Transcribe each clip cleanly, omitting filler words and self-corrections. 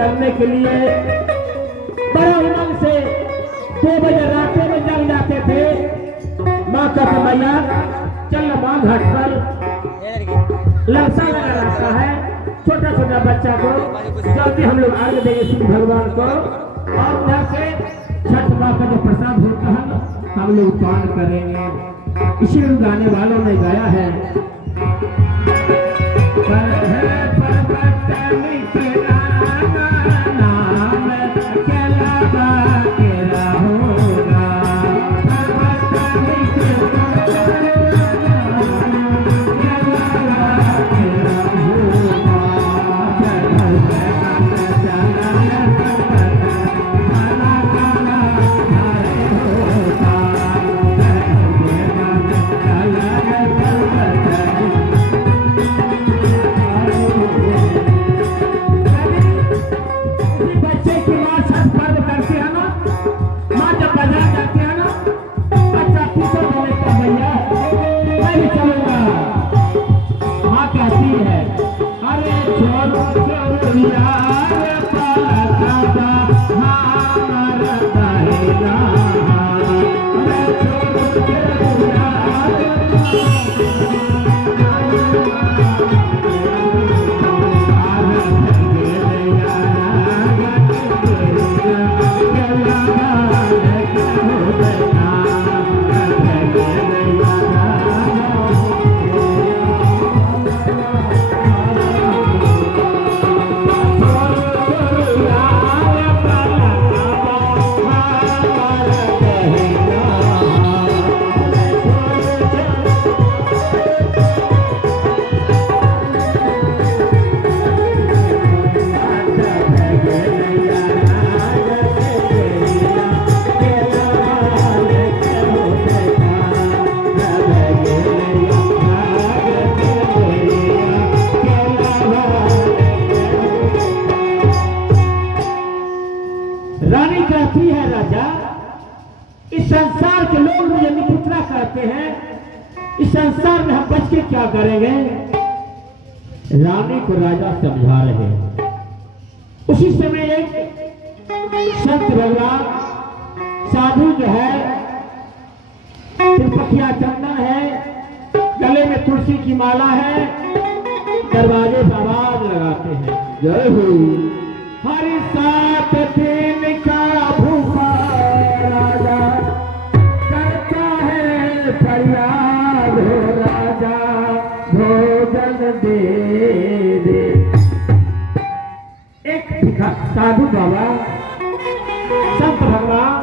करने के लिए बड़ा उमंग से 2 बजे रातों में जग जाते थे। माँ कहते मैया चल माँ घाट पर ललसा लगा रहता है, छोटा छोटा बच्चा को जल्दी हम लोग अर्घ देंगे सूर्य भगवान को, और उधर से छठ माँ का जो प्रसाद होता है हम लोग पान करेंगे। इसीलिए गाने वालों ने गाया है संसार में हम बच के क्या करेंगे। रानी को राजा समझा रहे हैं। उसी समय एक संत भगवान साधु जो है त्रिपखिया चंदन है, गले में तुलसी की माला है, दरवाजे पर आवाज लगाते हैं जय हो। हरि 7 दिन का भूखा राजा करता है फरियाद, राजा भोजन दे दे। एक साधु बाबा संत भगवान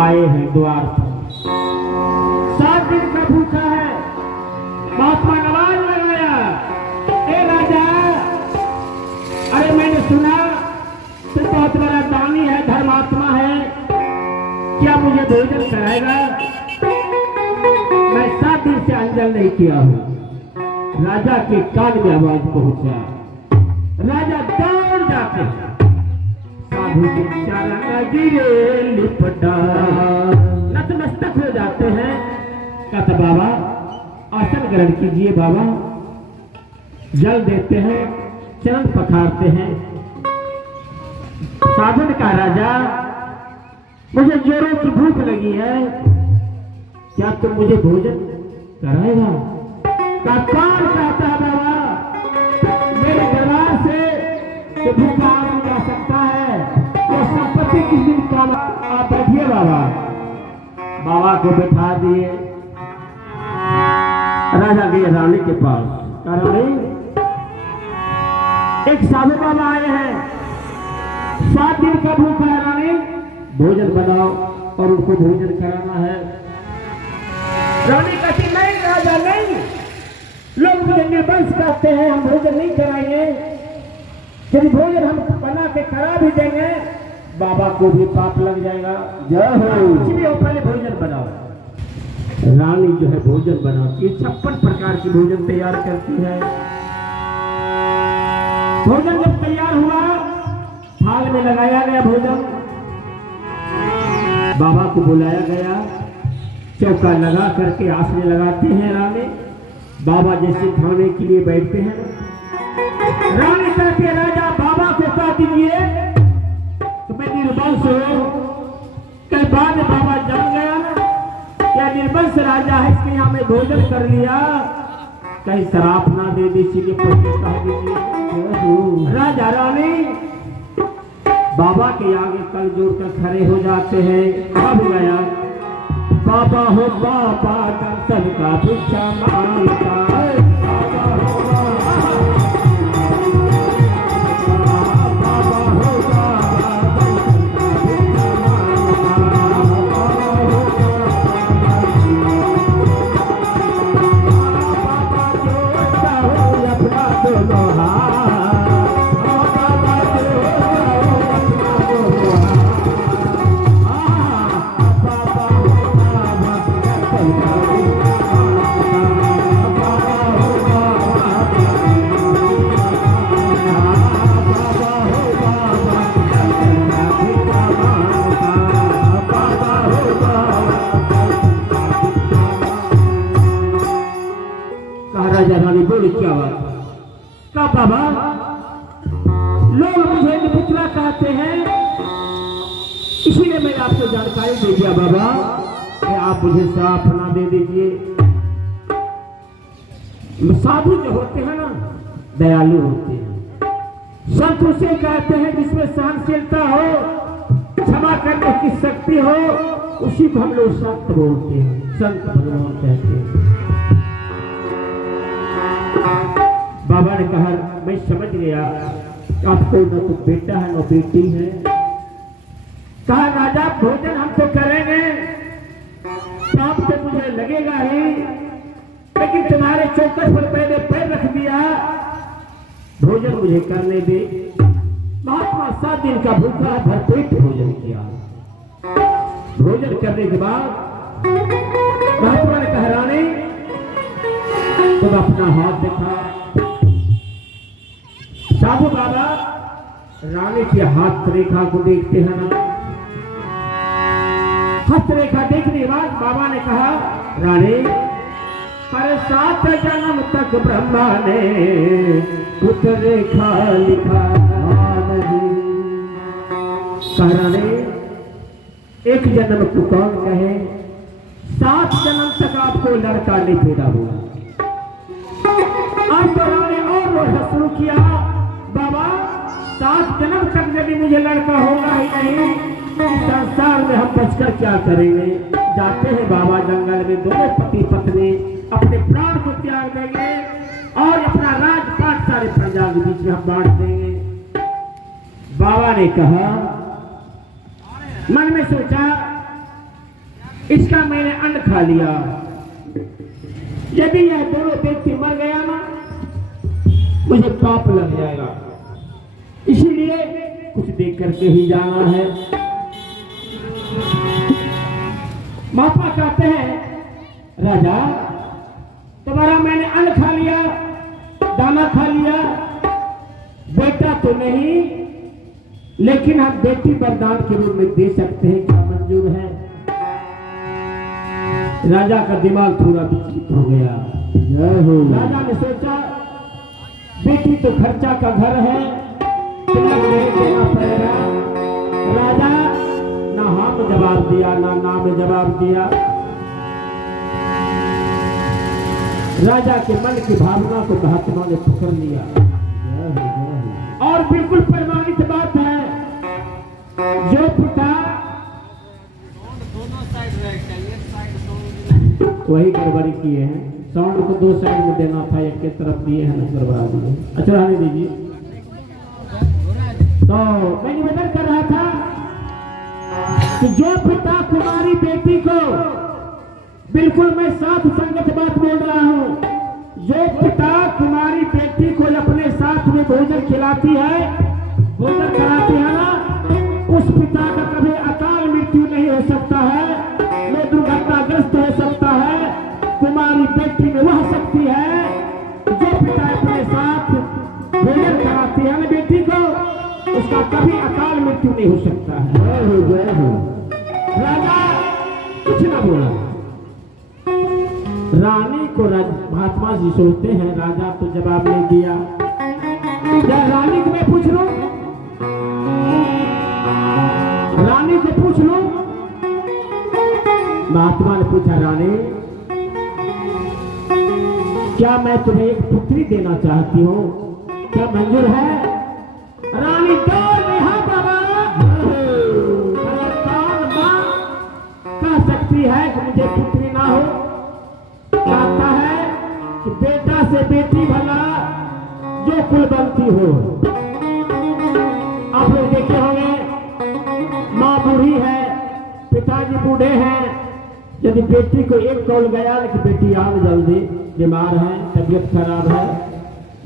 आए हैं द्वार पर। 7 दिन का भूखा है। महात्मा ने आवाज लगाया, ए राजा, अरे मैंने सुना तू बहुत बड़ा दानी है, धर्मात्मा है, क्या मुझे भोजन कराएगा? मैं 7 दिन से अंजल नहीं किया हूँ। राजा के कान में आवाज पहुंचा। राजा दौड़ जाते हैं, साधु के चरण गिरे लिपटा, नतमस्तक हो जाते हैं। कहते बाबा आसन ग्रहण कीजिए। बाबा जल देते हैं, चरण पखारते हैं। साधु ने कहा राजा मुझे जोरों की भूख लगी है, क्या तुम मुझे भोजन कराएगा? कौन कहता है बाबा मेरे दरबार से तो भूखा नहीं जा सकता है, तो संपत्ति किस दिन काम? आप बैठिए बाबा। बाबा को बैठा दिए। राजा गए रानी के पास। रानी एक साधु बाबा आए हैं, 7 दिन का भूखा है, रानी भोजन बनाओ और उनको भोजन कराना है। रानी कहती नहीं राजा नहीं, लोग मुझे निर्वंश करते हैं, हम भोजन नहीं कराएंगे। यदि भोजन हम बना के करा भी देंगे बाबा को भी पाप लग जाएगा। जय हो। इसलिए पहले भोजन बनाओ। रानी जो है भोजन बनाती है, 56 प्रकार की भोजन तैयार करती है। भोजन जब तैयार हुआ, थाल में लगाया गया भोजन, बाबा को बुलाया गया। चौका लगा करके आसने लगाते हैं रानी। बाबा जैसे खाने के लिए बैठते हैं। रानी कहती है राजा बाबा को कहते दीजिए तो मैं निर्वंश हूँ। कई बाद बाबा जम गया ना, क्या निर्वंश राजा है, इसके यहाँ मैं भोजन कर लिया, कहीं शराप ना दे दीजिए, कह दीजिए। राजा रानी बाबा के आगे कल जोड़कर खड़े हो जाते हैं। कब गया बाबा हो बाबा दर्शन का भिक्षा मांगता है, बाबा हो क्या बात का बाबा, लोग मुझे पुतला कहते हैं, इसीलिए मैंने आपको जानकारी दे दिया बाबा कि आप मुझे श्राप ना दे दीजिए। साधु जो होते हैं ना दयालु होते हैं, संत उसे कहते हैं जिसमें सहनशीलता हो, क्षमा करने की शक्ति हो, उसी को हम लोग संत बोलते हैं, संत भगवान कहते हैं। बाबा ने कहा मैं समझ गया आपको न तो बेटा है न बेटी है। कहा राजा भोजन हम तो करेंगे, पाप तो मुझे लगेगा ही, लेकिन तुम्हारे चौकस पर पहले पैर रख दिया, भोजन मुझे करने दे। महात्मा 7 दिन का भूखा भरपेट भोजन किया। भोजन करने के बाद महात्मा ने कहा रानी तुम अपना हाथ दिखा। साधु बाबा रानी के हाथ रेखा को देखते हैं ना, हस्त रेखा देखने के बाद बाबा ने कहा रानी पर 7 जन्म तक ब्रह्मा ने उस रेखा लिखा नहीं। कहा रानी एक जन्म को कौन कहे, 7 जन्म तक आपको लड़का नहीं पैदा हुआ। अब तो रानी और रोना शुरू किया, बाबा 7 जन्म तक यदि मुझे लड़का होगा ही नहीं, संसार में हम बचकर क्या करेंगे। जाते हैं बाबा जंगल में, दोनों पति पत्नी अपने प्राण को त्याग देंगे और अपना राजपाट सारे प्रजा के बीच में हम बांट देंगे। बाबा ने कहा, मन में सोचा इसका मैंने अन्न खा लिया, यदि यह दोनों व्यक्ति मर गया ना मुझे पाप लग जाएगा, इसीलिए कुछ देख करके ही जाना है। महात्मा कहते हैं राजा तुम्हारा मैंने अन्न खा लिया, दाना खा लिया, बेटा तो नहीं, लेकिन हम बेटी वरदान के रूप में दे सकते हैं, क्या मंजूर है। राजा का दिमाग थोड़ा विचलित हो गया। राजा ने सोचा बेटी तो खर्चा का घर है, देना पड़ेगा। राजा ना हाँ में जवाब दिया ना ना में जवाब दिया। राजा के मन की भावना को महात्मा ने पकड़ लिया और बिल्कुल प्रमाणित बात है, जो पिता वही गड़बड़ी किए हैं, साउंड को 2 साइड में देना था, एक के तरफ दिए हैं, गड़बड़ा दिए। अच्छा रहने दीजिए। तो मैं निवेदन कर रहा था कि जो पिता कुमारी बेटी को, बिल्कुल मैं साथ संगत बात बोल रहा हूँ, जो पिता कुमारी बेटी को अपने साथ में भोजन खिलाती है, भोजन कराती है ना, उस पिता का कभी अकाल मृत्यु नहीं हो सकता है, वो दुर्घटनाग्रस्त हो सकता है। कुमारी बेटी में वह शक्ति है जो पिता अपने साथ भोजन कराती है ना बेटी को, उसका कभी अकाल मृत्यु नहीं हो सकता है। राजा कुछ न बोला। रानी को महात्मा जी सोचते हैं राजा तो जवाब नहीं दिया। क्या रानी को मैं पूछ लूं रानी से पूछ लूं? महात्मा ने पूछा, रानी क्या मैं तुम्हें एक पुत्री देना चाहती हूँ, क्या मंजूर है? रानी दौड़ में, हाँ बाबा, मां कह सकती है कि मुझे पुत्री ना हो? कहता है कि बेटा से बेटी भला जो कुलवंती हो। आप लोग देखे होंगे, माँ बूढ़ी है, पिताजी बूढ़े हैं, यदि बेटी को एक कौल गया कि बेटी आग जल्दी बीमार है, तबीयत खराब है,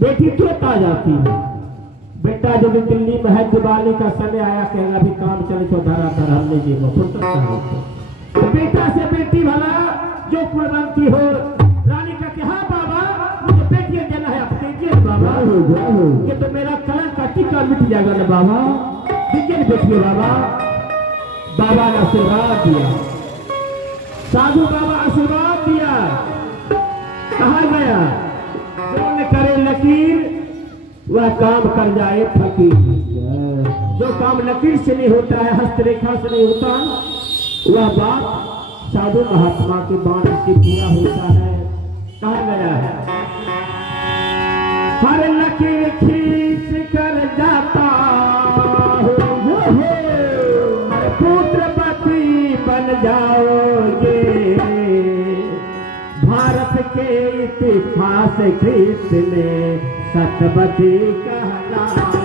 बेटी तुरंत आ जाती है। बेटा जब दिल्ली में है, दिवाली का समय आया, कहेगा अभी काम चले तो धरा धरा ले जी तो बेटा से बेटी भला जो कुलवंती हो। रानी कहती, हाँ बाबा मुझे बेटी देना है, आप दीजिए बाबा, ये तो मेरा कलंक का टीका मिट जाएगा ना बाबा, दीजिए बेटिए बाबा। बाबा ने आशीर्वाद दिया, साधु बाबा आशीर्वाद दिया। कहा गया, जो न करे लकीर वह काम कर जाए फकीर। जो काम लकीर से नहीं होता है, हस्तरेखा से नहीं होता, वह बात साधु महात्मा की बाणी से पूरा होता है। कहा गया है, हर लकीर खींच कर जाता पुत्र पति बन जाओगे, भारत के इतिहास कृत में सतवती कहलाए।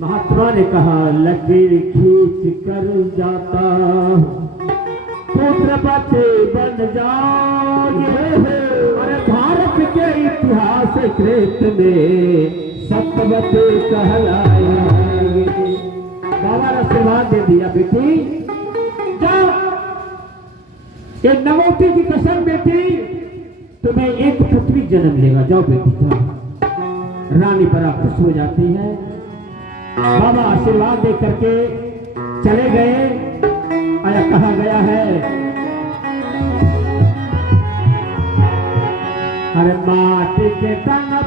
महात्मा ने कहा, लकीर खींच कर जाता पुत्र पति बन जाओगे, और भारत के इतिहास कृत में सतवती कहलाएंगे। बाबा ने आशीर्वाद दे दिया, बेटी जाओ, ये नवोटी की कसम बेटी, तुम्हें एक पुत्री जन्म लेगा, जाओ बेटी जाओ। रानी बड़ा खुश हो जाती है। बाबा आशीर्वाद दे करके चले गए। आया कहा गया है, अरे माटी के तन